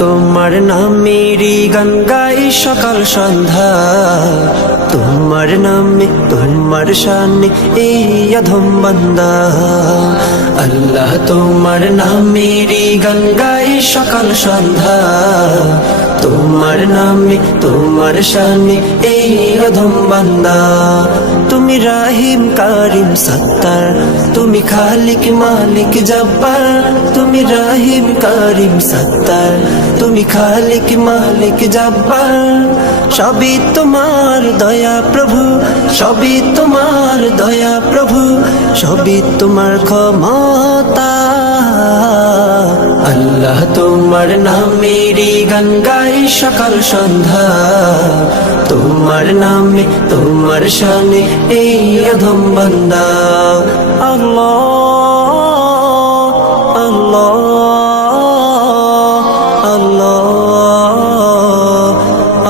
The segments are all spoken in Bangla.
তোমার নামেরই গান গাই সকাল সন্ধ্যা, তোমার নামে তোমার শানে এই অধম বান্দা। আল্লাহ তোমার নামেরই গান গাই সকাল সন্ধ্যা, তোমার নামে তোমার শানে এই অধম বান্দা। তুমি রাহিম কারিম সত্তার, তুমি খালিক মালিক জব্বার। তুমি রাহিম কারিম সত্তার, তুমি খালিক মালিক জব্বার। সবই তোমার দয়া প্রভু, সবই তোমার দয়া প্রভু, সবই তোমার ক্ষমতা। আল্লাহ তোমার নামেরই গান গাই সকাল সন্ধ্যা, তোমার নামে তোমার শানে এই অধম বান্দা। আল্লাহ আল্লাহ আল্লাহ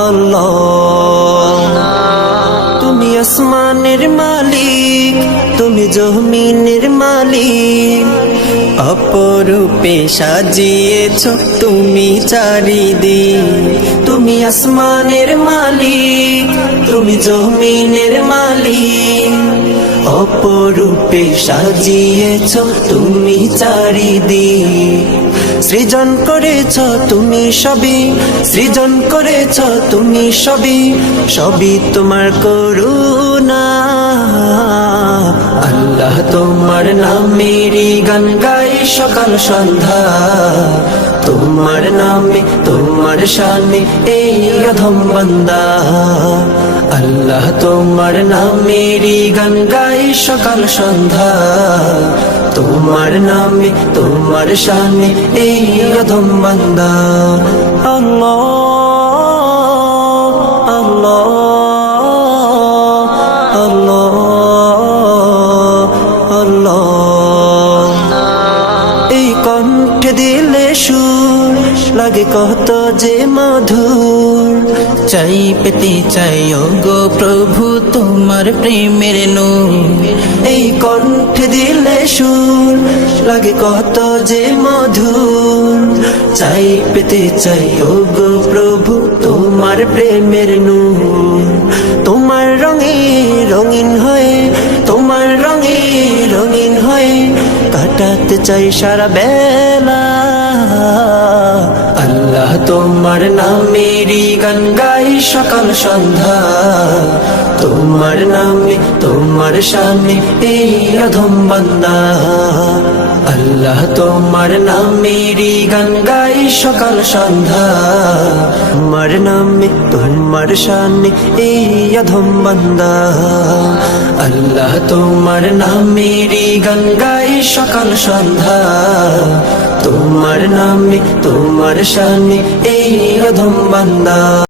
আল্লাহ। তুমি আসমানের মালিক, তুমি জমিনের মালিক, অপরূপে সাজিয়েছ তুমি চারিদিক। তুমি আসমানের মালিক, তুমি জমিনের মালিক, অপরূপে সাজিয়েছ তুমি চারিদিক। সৃজন করেছ তুমি সবই, সৃজন করেছ তুমি সবই, সবই তোমার করুণা। আল্লাহ তোমার নামেরই গান গাই সকাল সন্ধ্যা, তোমার নামে তোমার শানে এই অধম বান্দা। আল্লাহ তোমার নামেরই গান গাই সকাল সন্ধ্যা, তোমার নামে তোমার শানে এই অধম বান্দা। আল্লাহ আল্লাহ আল্লাহ আল্লাহ। এই কণ্ঠে দিলে সুর লাগে কত যে মধুর, চাই পেতে চাই গো প্রভু তোমার প্রেমের নূর। এই কণ্ঠে দিলে সুর লাগে কত যে মধুর, চাই পেতে চাই গো প্রভু তোমার প্রেমের নূর। তোমার রঙে রঙিন হয়ে, তোমার রঙে রঙিন হয়ে কাটাতে চাই সারা বেলা। আল্লাহ তোমার নামেরই গান গাই সকাল সন্ধ্যা, তোমার নামে তোমার শানে এই অধম বান্দা। আল্লাহ তোমার নামেরই গান গাই সকাল সন্ধ্যা, তোমার নামে তোমার শানে এই অধম বান্দা। আল্লাহ তোমার নামেরই গান গাই সকাল সন্ধ্যা, তোমার নামে তোমার শানে এই অধম বান্দা।